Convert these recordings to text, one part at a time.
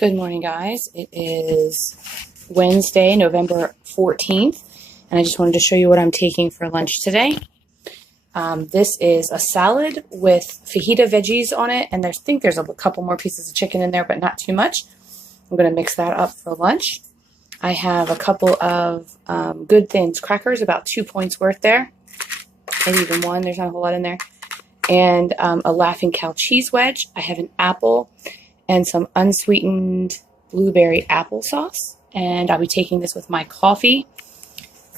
Good morning, guys. It is Wednesday, November 14th, and I just wanted to show you what I'm taking for lunch today. This is a salad with fajita veggies on it, and I think there's a couple more pieces of chicken in there, but not too much. I'm going to mix that up for lunch. I have a couple of Good Thins crackers, about 2 points worth there, maybe even one. There's not a whole lot in there. And a Laughing Cow cheese wedge. I have an apple and some unsweetened blueberry applesauce. And I'll be taking this with my coffee.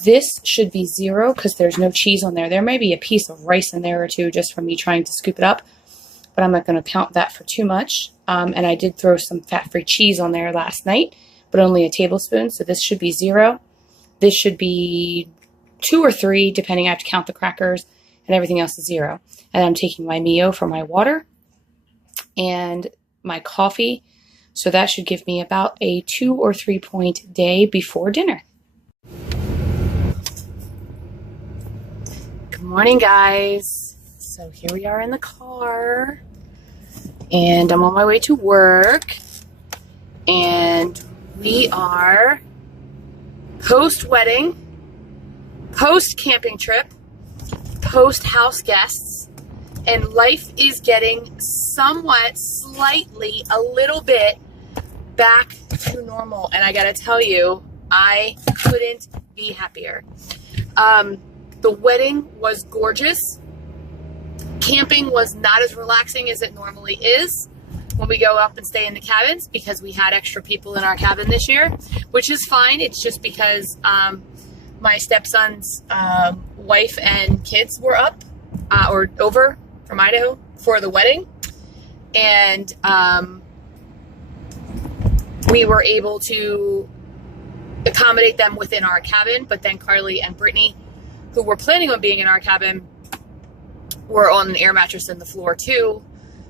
This should be 0 because there's no cheese on there. There may be a piece of rice in there or two just from me trying to scoop it up, but I'm not going to count that for too much. And I did throw some fat-free cheese on there last night, but only a tablespoon, so this should be 0. This should be 2 or 3, depending. I have to count the crackers, and everything else is 0. And I'm taking my Mio for my water and my coffee, so that should give me about a 2 or 3 point day before dinner. Good morning, guys. So here we are in the car, and I'm on my way to work, and we are post-wedding, post-camping trip, post-house guests, and life is getting somewhat, slightly, a little bit back to normal. And I gotta tell you, I couldn't be happier. The wedding was gorgeous. Camping was not as relaxing as it normally is when we go up and stay in the cabins, because we had extra people in our cabin this year, which is fine. It's just because my stepson's wife and kids were up or over from Idaho for the wedding, and we were able to accommodate them within our cabin. But then Carly and Brittany, who were planning on being in our cabin, were on an air mattress in the floor too.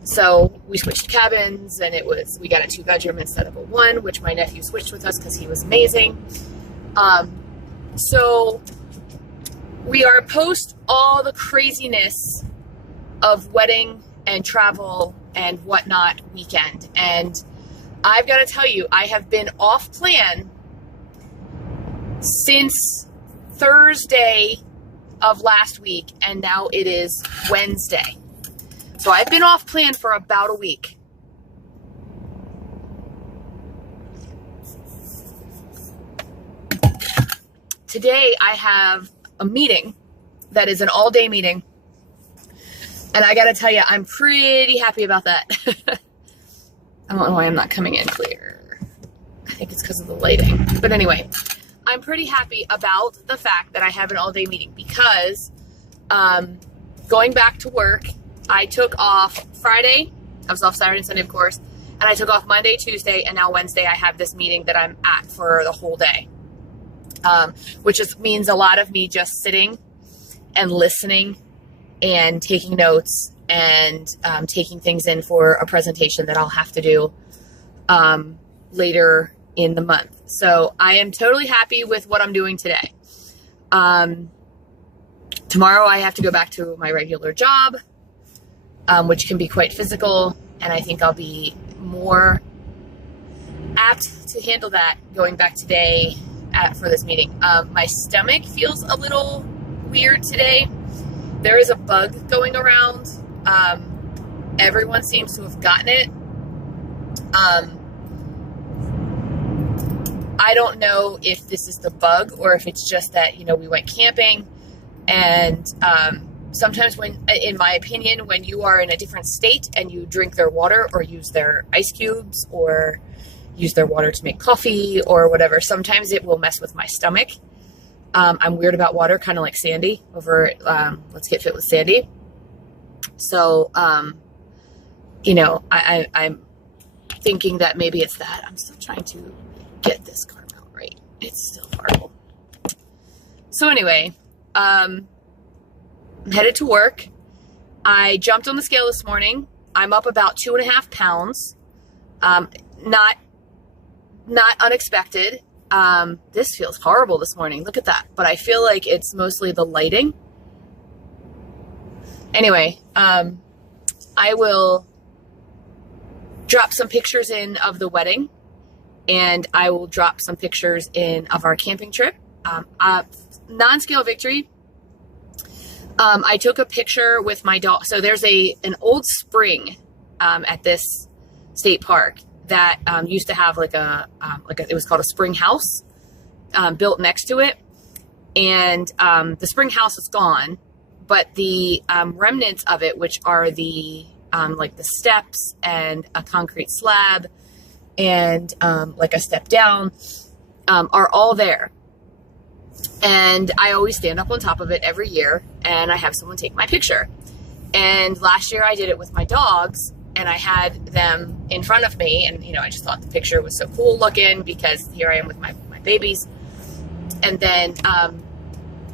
So we switched cabins, and we got a 2-bedroom instead of a 1, which my nephew switched with us because he was amazing. So we are post all the craziness of wedding and travel and whatnot weekend. And I've got to tell you, I have been off plan since Thursday of last week, and now it is Wednesday. So I've been off plan for about a week. Today I have a meeting that is an all-day meeting, and I gotta tell you, I'm pretty happy about that. I don't know why I'm not coming in clear. I think it's because of the lighting. But anyway, I'm pretty happy about the fact that I have an all-day meeting, because going back to work, I took off Friday. I was off Saturday and Sunday, of course, and I took off Monday, Tuesday, and now Wednesday I have this meeting that I'm at for the whole day, which just means a lot of me just sitting and listening and taking notes and taking things in for a presentation that I'll have to do later in the month. So I am totally happy with what I'm doing today. Tomorrow I have to go back to my regular job, which can be quite physical, and I think I'll be more apt to handle that going back today for this meeting. My stomach feels a little weird today. There is a bug going around. Everyone seems to have gotten it. I don't know if this is the bug or if it's just that, we went camping, and sometimes in my opinion, when you are in a different state and you drink their water or use their ice cubes or use their water to make coffee or whatever, sometimes it will mess with my stomach. I'm weird about water, kind of like Sandy over at Let's Get Fit with Sandy. So, I'm thinking that maybe it's that. I'm still trying to get this car out right. It's still horrible. So anyway, I'm headed to work. I jumped on the scale this morning. I'm up about 2.5 pounds. Not unexpected. This feels horrible this morning. Look at that. But I feel like it's mostly the lighting. Anyway, I will drop some pictures in of the wedding and I will drop some pictures in of our camping trip. Non-scale victory. I took a picture with my dog. So there's an old spring at this state park that used to have it was called a spring house built next to it, and the spring house is gone, but the remnants of it, which are the steps and a concrete slab and a step down, are all there. And I always stand up on top of it every year, and I have someone take my picture. And last year I did it with my dogs, and I had them in front of me, and I just thought the picture was so cool looking because here I am with my babies. And then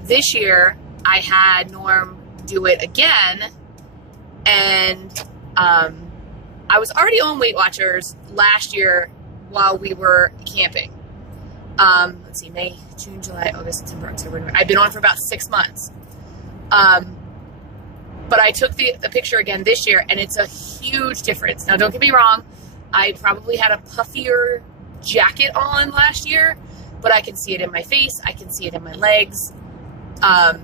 this year I had Norm do it again, and I was already on Weight Watchers last year while we were camping. Let's see, May, June, July, August, September, October, November. I've been on for about 6 months. But I took the picture again this year, and it's a huge difference. Now, don't get me wrong. I probably had a puffier jacket on last year, but I can see it in my face. I can see it in my legs. And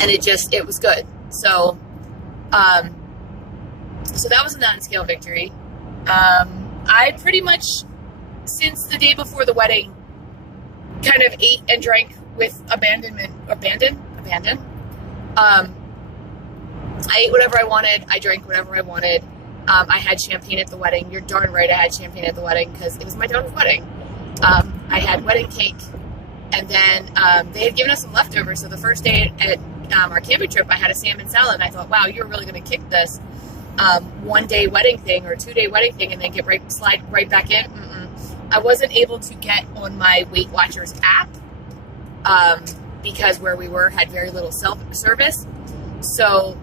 it was good. So that was a non-scale victory. I pretty much, since the day before the wedding, kind of ate and drank with abandon. I ate whatever I wanted. I drank whatever I wanted. I had champagne at the wedding. You're darn right I had champagne at the wedding because it was my daughter's wedding. I had wedding cake, and then they had given us some leftovers. So the first day at our camping trip, I had a salmon salad, and I thought, wow, you're really going to kick this 1 day wedding thing or 2 day wedding thing and then slide right back in. I wasn't able to get on my Weight Watchers app because where we were had very little self-service. So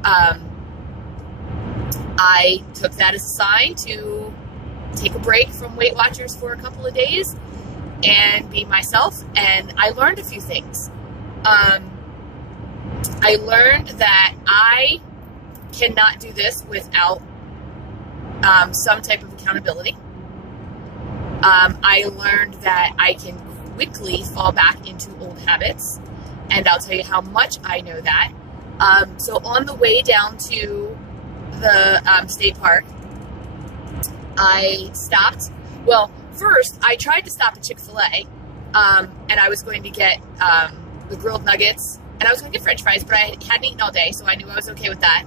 I took that as a sign to take a break from Weight Watchers for a couple of days and be myself. And I learned a few things. I learned that I cannot do this without some type of accountability. I learned that I can quickly fall back into old habits, and I'll tell you how much I know that. So on the way down to the state park, I stopped. Well, first I tried to stop at Chick-fil-A, and I was going to get the grilled nuggets, and I was going to get French fries, but I hadn't eaten all day, so I knew I was okay with that.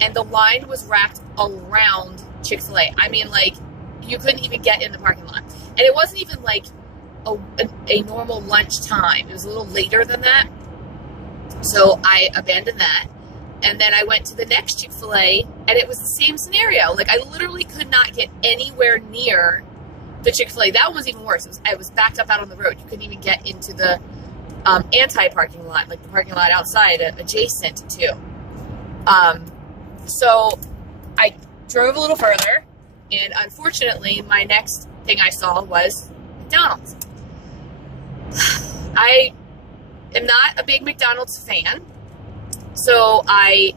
And the line was wrapped around Chick-fil-A. I mean, you couldn't even get in the parking lot. And it wasn't even a normal lunch time. It was a little later than that. So I abandoned that. And then I went to the next Chick-fil-A, and it was the same scenario. I literally could not get anywhere near the Chick-fil-A. That one was even worse. I was backed up out on the road. You couldn't even get into the anti-parking lot, the parking lot outside, adjacent to. So I drove a little further, and unfortunately, my next thing I saw was McDonald's. I am not a big McDonald's fan, so I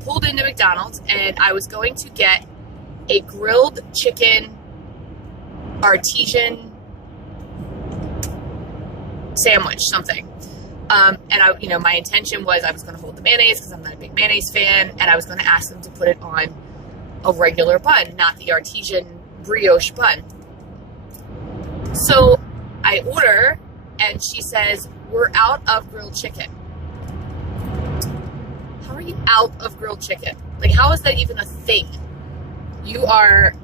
pulled into McDonald's, and I was going to get a grilled chicken artisan sandwich, something. And my intention was I was going to hold the mayonnaise because I'm not a big mayonnaise fan, and I was going to ask them to put it on a regular bun, not the artisan brioche bun. So I order, and she says, "We're out of grilled chicken." How are you out of grilled chicken? How is that even a thing? You are,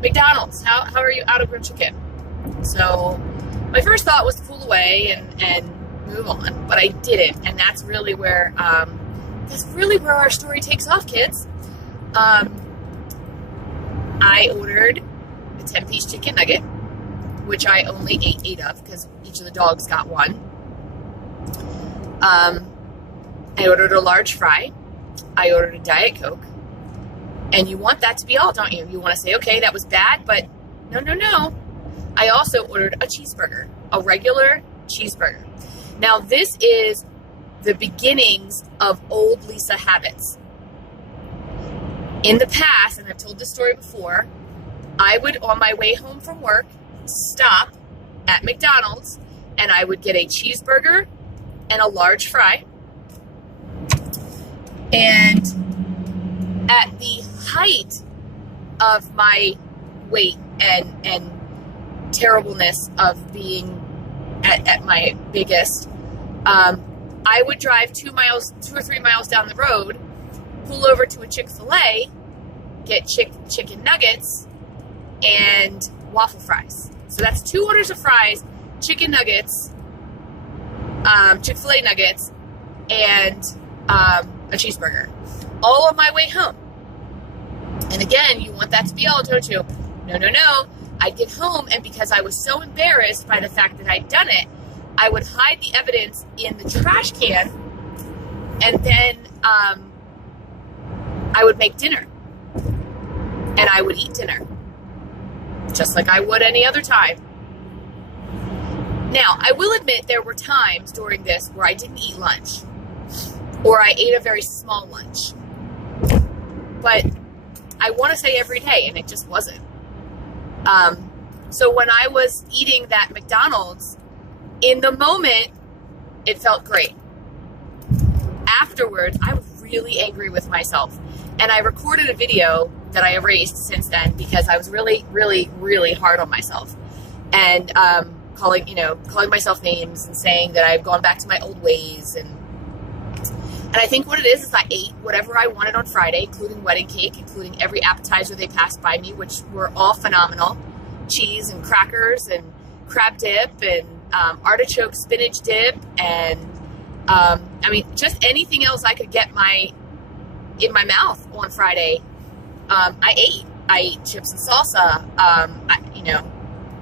McDonald's. How are you out of grilled chicken? So my first thought was to pull away and move on, but I didn't, and that's really where our story takes off, kids. I ordered a 10-piece chicken nugget, which I only ate 8 of because each of the dogs got one. I ordered a large fry. I ordered a Diet Coke. And you want that to be all, don't you? You want to say, okay, that was bad, but no. I also ordered a cheeseburger, a regular cheeseburger. Now, this is the beginnings of old Lisa habits. In the past, and I've told this story before, I would, on my way home from work, stop at McDonald's and I would get a cheeseburger and a large fry. And at the height of my weight and terribleness of being at my biggest, I would drive 2 or 3 miles down the road, pull over to a Chick-fil-A, get chicken nuggets and waffle fries. So that's 2 orders of fries, chicken nuggets, Chick-fil-A nuggets, and a cheeseburger, all on my way home. And again, you want that to be all, don't you? No. I'd get home, and because I was so embarrassed by the fact that I'd done it, I would hide the evidence in the trash can, and then I would make dinner, and I would eat dinner, just like I would any other time. Now, I will admit there were times during this where I didn't eat lunch, or I ate a very small lunch, but I want to say every day, and it just wasn't. So when I was eating that McDonald's, in the moment, it felt great. Afterwards, I was really angry with myself, and I recorded a video that I erased since then because I was really, really, really hard on myself, and calling myself names and saying that I've gone back to my old ways, and I think what it is I ate whatever I wanted on Friday, including wedding cake, including every appetizer they passed by me, which were all phenomenal. Cheese and crackers and crab dip and artichoke spinach dip and I mean, just anything else I could get in my mouth on Friday. I ate chips and salsa.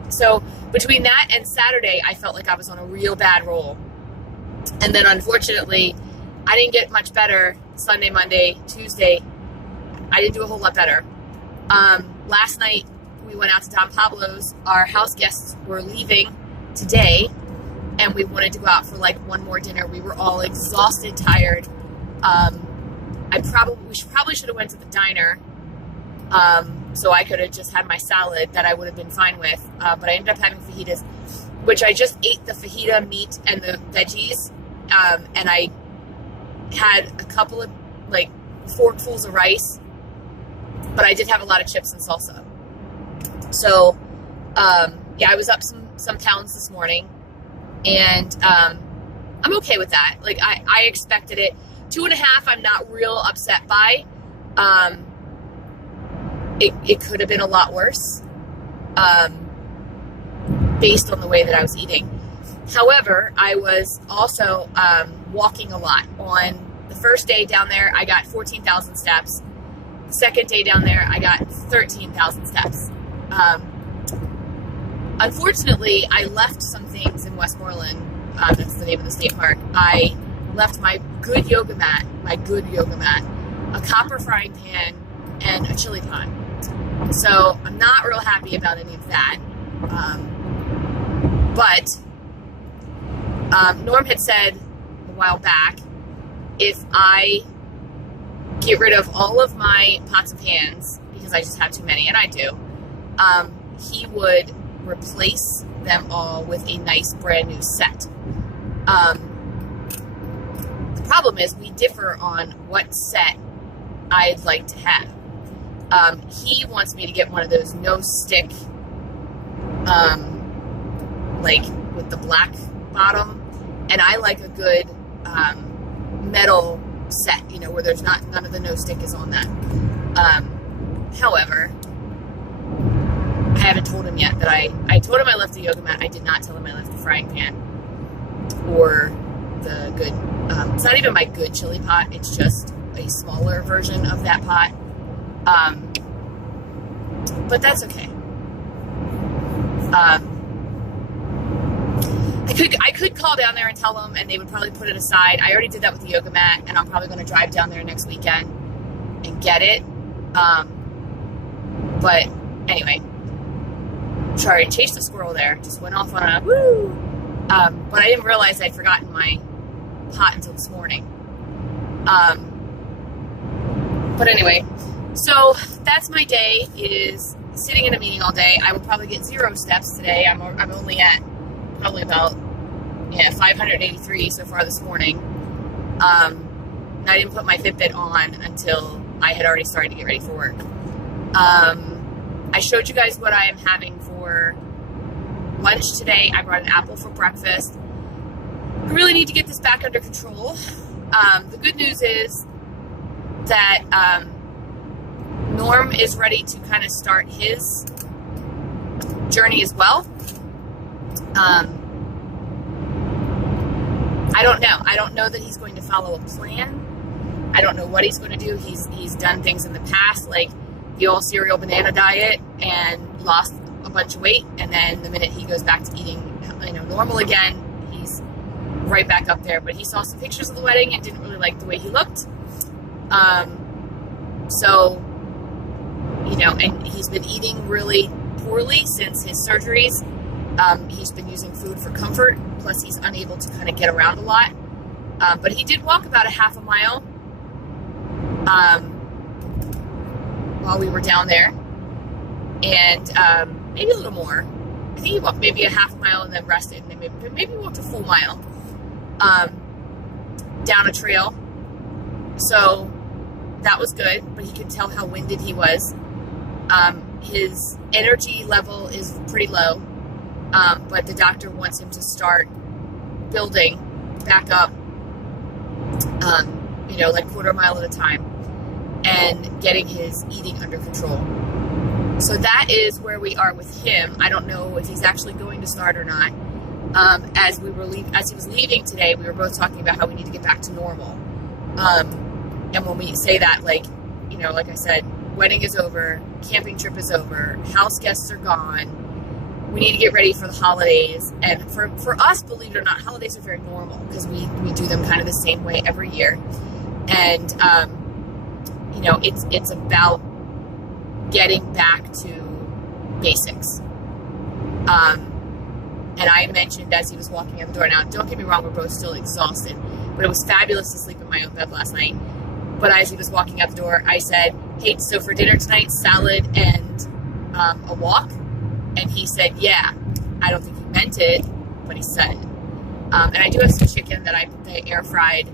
So between that and Saturday, I felt like I was on a real bad roll. And then unfortunately, I didn't get much better Sunday, Monday, Tuesday. I didn't do a whole lot better. Last night, we went out to Don Pablo's. Our house guests were leaving today, and we wanted to go out for like one more dinner. We were all exhausted, tired. We probably should have went to the diner, so I could have just had my salad that I would have been fine with. But I ended up having fajitas, which I just ate the fajita meat and the veggies, and I had a couple of like forkfuls of rice, but I did have a lot of chips and salsa. So, yeah, I was up some pounds this morning, and I'm okay with that. Like, I expected it. 2.5, I'm not real upset by. It could have been a lot worse, based on the way that I was eating. However, I was also walking a lot. On the first day down there, I got 14,000 steps. The second day down there, I got 13,000 steps. Unfortunately, I left some things in Westmoreland. That's the name of the state park. I left my good yoga mat, a copper frying pan, and a chili pot. So I'm not real happy about any of that. But Norm had said a while back, if I get rid of all of my pots and pans, because I just have too many, and I do, he would replace them all with a nice brand new set. The problem is we differ on what set I'd like to have. He wants me to get one of those no-stick, like with the black bottom, and I like a good metal set, where there's none of the no-stick is on that. However, I haven't told him yet that I told him I left the yoga mat. I did not tell him I left the frying pan or the good, it's not even my good chili pot. It's just a smaller version of that pot. But that's okay. I could call down there and tell them, and they would probably put it aside. I already did that with the yoga mat, and I'm probably going to drive down there next weekend and get it. But anyway, sorry, chased a squirrel there. Just went off on a woo. But I didn't realize I'd forgotten my pot until this morning. But anyway, so that's my day. It is sitting in a meeting all day. I will probably get 0 steps today. I'm only at probably about 583 so far this morning. And I didn't put my Fitbit on until I had already started to get ready for work. I showed you guys what I am having for lunch today. I brought an apple for breakfast. I really need to get this back under control. The good news is that Norm is ready to kind of start his journey as well. I don't know. I don't know that he's going to follow a plan. I don't know what he's going to do. He's done things in the past, like the old cereal banana diet, and lost a bunch of weight. And then the minute he goes back to eating, normal again, he's right back up there. But he saw some pictures of the wedding and didn't really like the way he looked. So, and he's been eating really poorly since his surgeries. He's been using food for comfort, plus he's unable to kind of get around a lot. But he did walk about a half a mile while we were down there, and maybe a little more. I think he walked maybe a half a mile and then rested, and then maybe walked a full mile down a trail. So that was good, but he could tell how winded he was. His energy level is pretty low, but the doctor wants him to start building back up, like quarter mile at a time, and getting his eating under control. So that is where we are with him. I don't know if he's actually going to start or not. As he was leaving today, we were both talking about how we need to get back to normal. And when we say that, like I said, wedding is over, camping trip is over, house guests are gone. We need to get ready for the holidays. And for us, believe it or not, holidays are very normal because we do them kind of the same way every year. And, it's about getting back to basics. And I mentioned as he was walking out the door, now don't get me wrong, we're both still exhausted, but it was fabulous to sleep in my own bed last night. But as he was walking out the door, I said, hey, so for dinner tonight, salad and a walk? And he said, yeah. I don't think he meant it, but he said it. And I do have some chicken that I air fried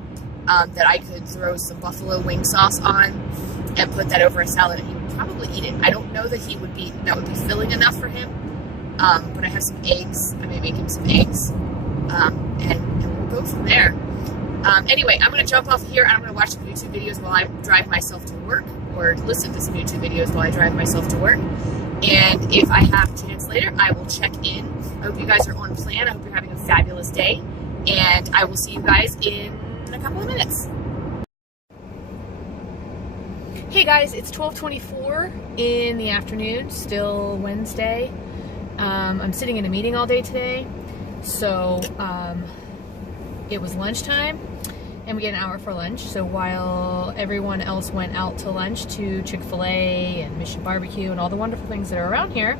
that I could throw some buffalo wing sauce on and put that over a salad, and he would probably eat it. I don't know that that would be filling enough for him. But I have some eggs. I may make him some eggs. And we'll go from there. Anyway, I'm going to jump off here and I'm going to watch some YouTube videos while I drive myself to work, or listen to some YouTube videos while I drive myself to work. And if I have a chance later, I will check in. I hope you guys are on plan. I hope you're having a fabulous day. And I will see you guys in a couple of minutes. Hey guys, it's 12:24 in the afternoon, still Wednesday. I'm sitting in a meeting all day today. So it was lunchtime, and we get an hour for lunch. So while everyone else went out to lunch to Chick-fil-A and Mission Barbecue and all the wonderful things that are around here,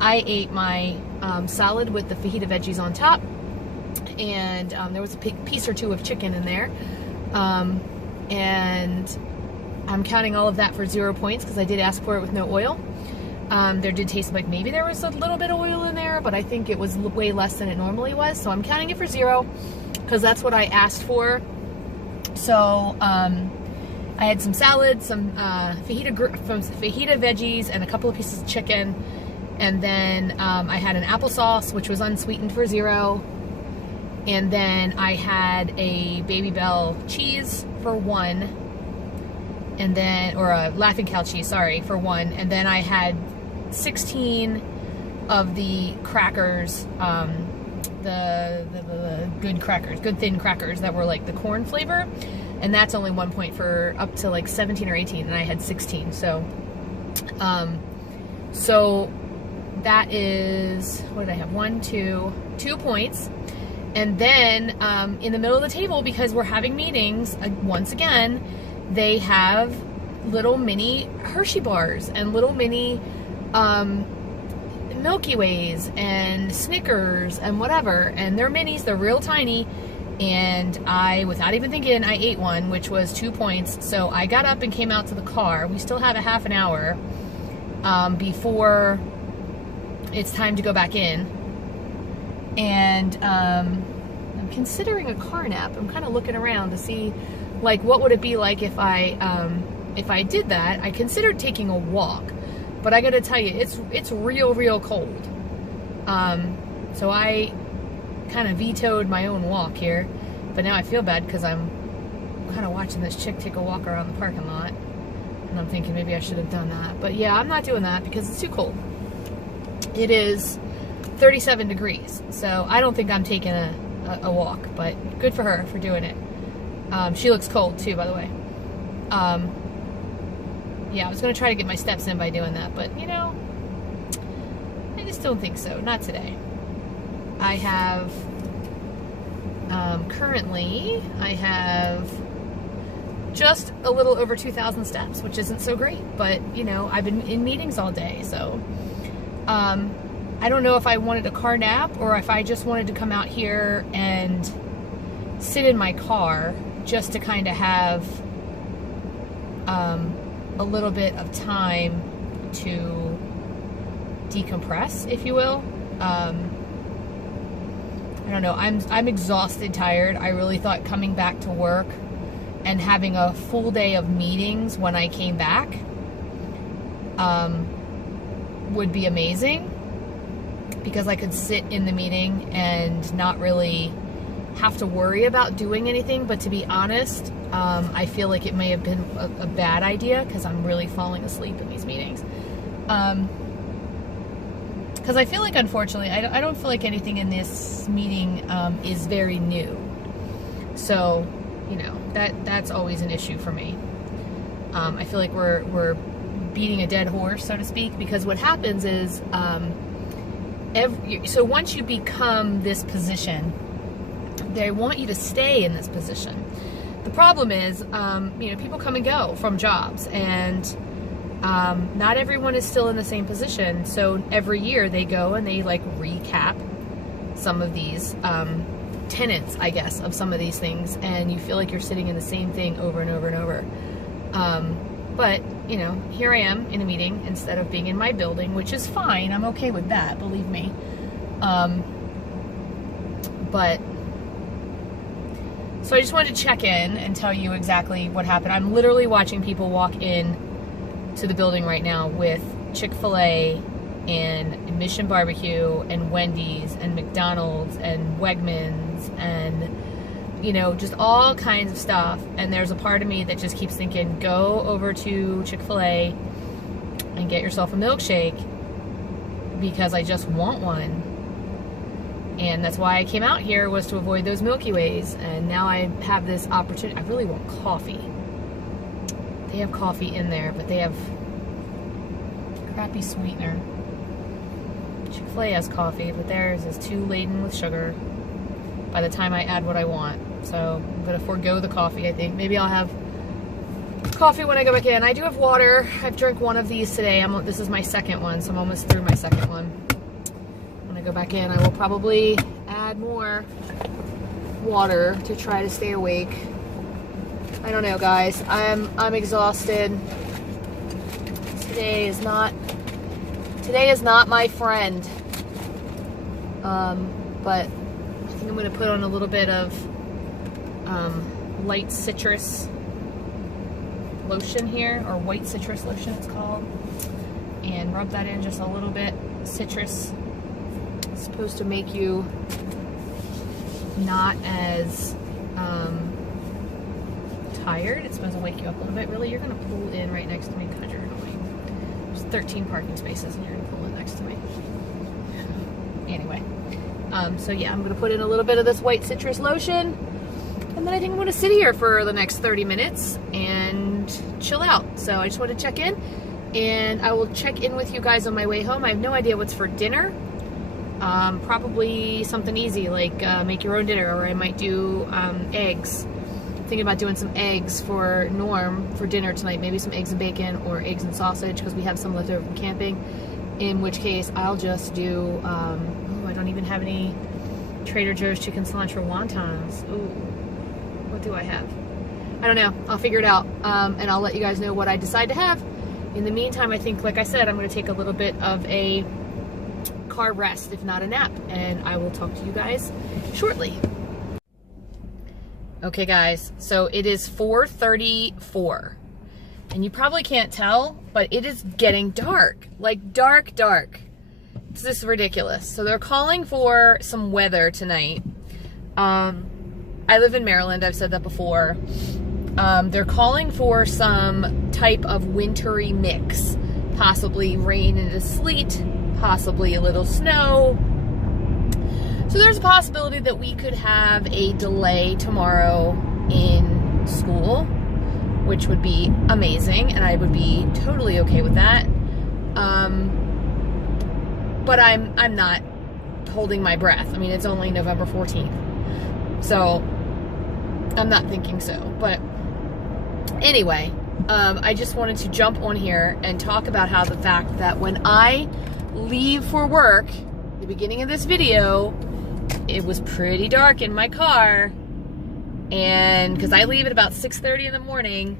I ate my salad with the fajita veggies on top, and there was a piece or two of chicken in there, and I'm counting all of that for 0 points because I did ask for it with no oil. There did taste like maybe there was a little bit of oil in there, but I think it was way less than it normally was, so I'm counting it for 0 because that's what I asked for. So I had some salad, some fajita veggies, and a couple of pieces of chicken, and then I had an applesauce, which was unsweetened, for 0, and then I had a Baby Bell cheese for 1, and then, or a Laughing Cow cheese, sorry, for 1, and then I had 16 of the crackers, the good crackers, good thin crackers that were like the corn flavor, and that's only 1 point for up to like 17 or 18, and I had 16. So so that is, what did I have? 2 points. And then in the middle of the table, because we're having meetings once again, they have little mini Hershey bars and little mini Milky Ways and Snickers and whatever, and they're minis, they're real tiny, and I, without even thinking, I ate one, which was 2 points. So I got up and came out to the car. We still have a half an hour, before it's time to go back in. And I'm considering a car nap. I'm kind of looking around to see, like, what would it be like if I did that. I considered taking a walk, but I gotta tell you, it's real cold. So I kind of vetoed my own walk here, but now I feel bad because I'm kind of watching this chick take a walk around the parking lot, and I'm thinking maybe I should have done that. But yeah, I'm not doing that because it's too cold. It is 37 degrees, so I don't think I'm taking a walk, but good for her for doing it. She looks cold too, by the way. Yeah, I was going to try to get my steps in by doing that, but you know, I just don't think so. Not today. I have, currently, I have just a little over 2,000 steps, which isn't so great, but you know, I've been in meetings all day, so, I don't know if I wanted a car nap or if I just wanted to come out here and sit in my car just to kind of have, a little bit of time to decompress, if you will. I don't know, I'm exhausted, tired. I really thought coming back to work and having a full day of meetings when I came back would be amazing, because I could sit in the meeting and not really have to worry about doing anything. But to be honest, I feel like it may have been a bad idea because I'm really falling asleep in these meetings. Because I feel like, unfortunately, I don't feel like anything in this meeting is very new. So, you know, that's always an issue for me. I feel like we're beating a dead horse, so to speak, because what happens is, so once you become this position, they want you to stay in this position. The problem is, you know, people come and go from jobs, and not everyone is still in the same position. So every year they go and they like recap some of these tenets, I guess, of some of these things, and you feel like you're sitting in the same thing over and over and over. But, you know, here I am in a meeting instead of being in my building, which is fine. I'm okay with that, believe me. But, so I just wanted to check in and tell you exactly what happened. I'm literally watching people walk in to the building right now with Chick-fil-A and Mission Barbecue and Wendy's and McDonald's and Wegmans and, you know, just all kinds of stuff. And there's a part of me that just keeps thinking, go over to Chick-fil-A and get yourself a milkshake, because I just want one. And that's why I came out here, was to avoid those Milky Ways. And now I have this opportunity. I really want coffee. They have coffee in there, but they have crappy sweetener. Chick-fil-A has coffee, but theirs is too laden with sugar by the time I add what I want. So I'm going to forego the coffee, I think. Maybe I'll have coffee when I go back in. I do have water. I've drank one of these today. This is my second one, so I'm almost through my second one. When I go back in, I will probably add more water to try to stay awake. I don't know, guys. I'm exhausted. Today is not my friend. But I think I'm going to put on a little bit of light citrus lotion here, or white citrus lotion it's called, and rub that in just a little bit. Citrus is supposed to make you not as tired. It's supposed to wake you up a little bit. Really, you're going to pull in right next to me because you're annoying. There's 13 parking spaces and you're going to pull in next to me. Anyway, so yeah, I'm going to put in a little bit of this white citrus lotion, and then I think I'm going to sit here for the next 30 minutes and chill out. So I just want to check in, and I will check in with you guys on my way home. I have no idea what's for dinner. Probably something easy, like make your own dinner, or I might do eggs. Thinking about doing some eggs for Norm for dinner tonight. Maybe some eggs and bacon, or eggs and sausage, because we have some left over from camping. In which case, I'll just do, oh, I don't even have any Trader Joe's chicken cilantro wontons. Ooh, what do I have? I don't know. I'll figure it out, and I'll let you guys know what I decide to have. in the meantime, I think, like I said, I'm going to take a little bit of a car rest, if not a nap, and I will talk to you guys shortly. Okay guys, so it is 4:34, and you probably can't tell, but it is getting dark, like dark. It's just ridiculous. So they're calling for some weather tonight. I live in Maryland, I've said that before. They're calling for some type of wintry mix, possibly rain into sleet, possibly a little snow. So there's a possibility that we could have a delay tomorrow in school, which would be amazing, and I would be totally okay with that. But I'm not holding my breath. I mean, it's only November 14th, so I'm not thinking so. But anyway, I just wanted to jump on here and talk about how the fact that when I leave for work, the beginning of this video, it was pretty dark in my car, and because I leave at about 6:30 in the morning,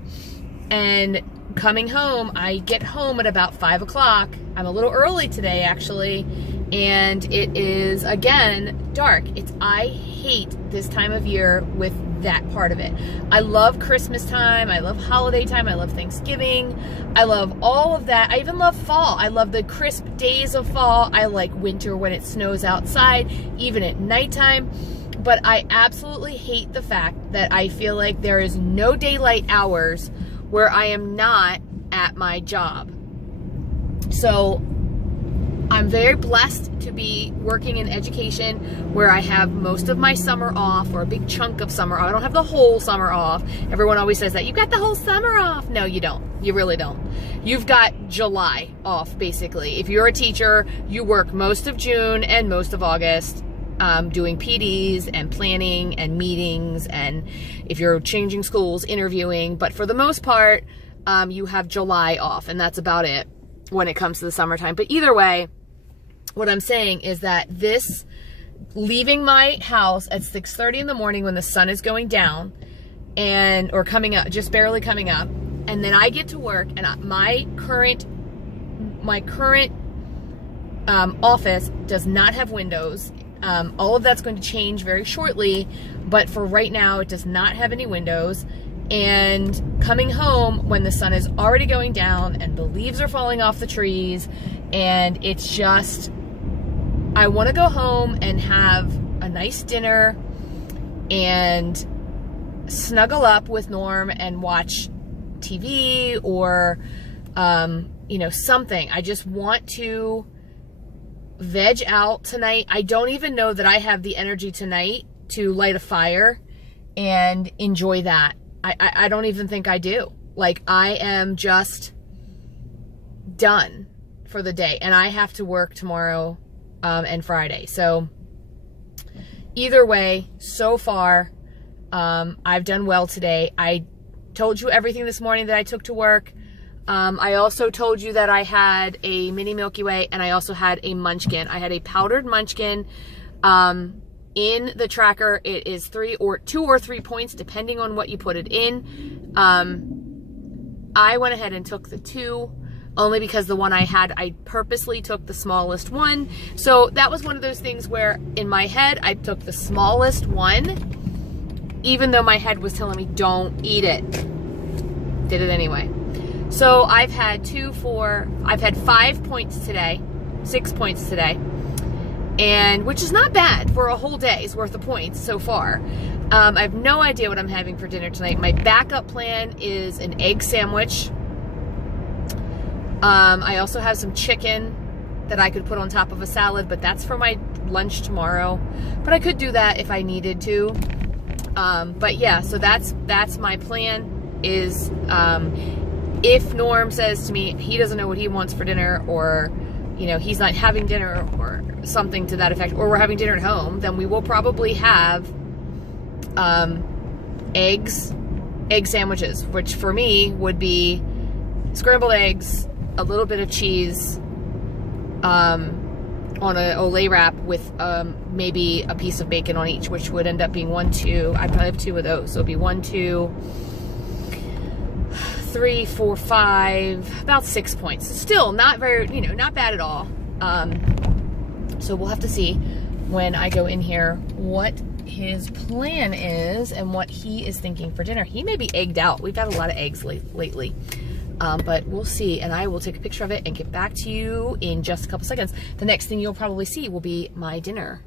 and coming home, I get home at about 5 o'clock. I'm a little early today, actually, and it is, again, dark. I hate this time of year with that part of it. I love Christmas time. I love holiday time. I love Thanksgiving. I love all of that. I even love fall. I love the crisp days of fall. I like winter when it snows outside, even at nighttime. But I absolutely hate the fact that I feel like there is no daylight hours where I am not at my job. So I'm very blessed to be working in education where I have most of my summer off, or a big chunk of summer off. I don't have the whole summer off. Everyone always says that. You got the whole summer off. No, you don't. You really don't. You've got July off, basically. If you're a teacher, you work most of June and most of August doing PDs and planning and meetings, and if you're changing schools, interviewing. But for the most part, you have July off, and that's about it when it comes to the summertime. But either way, what I'm saying is that this, leaving my house at 6:30 in the morning when the sun is going down, or coming up, just barely coming up, and then I get to work, and my current office does not have windows. All of that's going to change very shortly, but for right now, it does not have any windows. And coming home when the sun is already going down and the leaves are falling off the trees, and it's just, I want to go home and have a nice dinner and snuggle up with Norm and watch TV or, you know, something. I just want to veg out tonight. I don't even know that I have the energy tonight to light a fire and enjoy that. I don't even think I do. Like, I am just done for the day, and I have to work tomorrow and Friday. So either way, so far, I've done well today. I told you everything this morning that I took to work. I also told you that I had a mini Milky Way, and I also had a Munchkin. I had a powdered Munchkin. In the tracker, it is 2 or 3 points, depending on what you put it in. I went ahead and took the 2, only because the one I had, I purposely took the smallest one. So that was one of those things where, in my head, I took the smallest one, even though my head was telling me, don't eat it. Did it anyway. So I've had 5 points today, 6 points today, and which is not bad for a whole day's worth of points so far. I have no idea what I'm having for dinner tonight. My backup plan is an egg sandwich. I also have some chicken that I could put on top of a salad, but that's for my lunch tomorrow. But I could do that if I needed to. But yeah, so that's my plan is, if Norm says to me he doesn't know what he wants for dinner, or, you know, he's not having dinner or something to that effect, or we're having dinner at home, then we will probably have egg sandwiches, which for me would be scrambled eggs, a little bit of cheese on an Olay wrap with maybe a piece of bacon on each, which would end up being 1, 2. I'd probably have 2 of those. So it'd be 1, 2, 3, 4, 5, about 6 points. Still not very, you know, not bad at all. So we'll have to see when I go in here what his plan is and what he is thinking for dinner. He may be egged out. We've had a lot of eggs lately. But we'll see, and I will take a picture of it and get back to you in just a couple seconds. The next thing you'll probably see will be my dinner.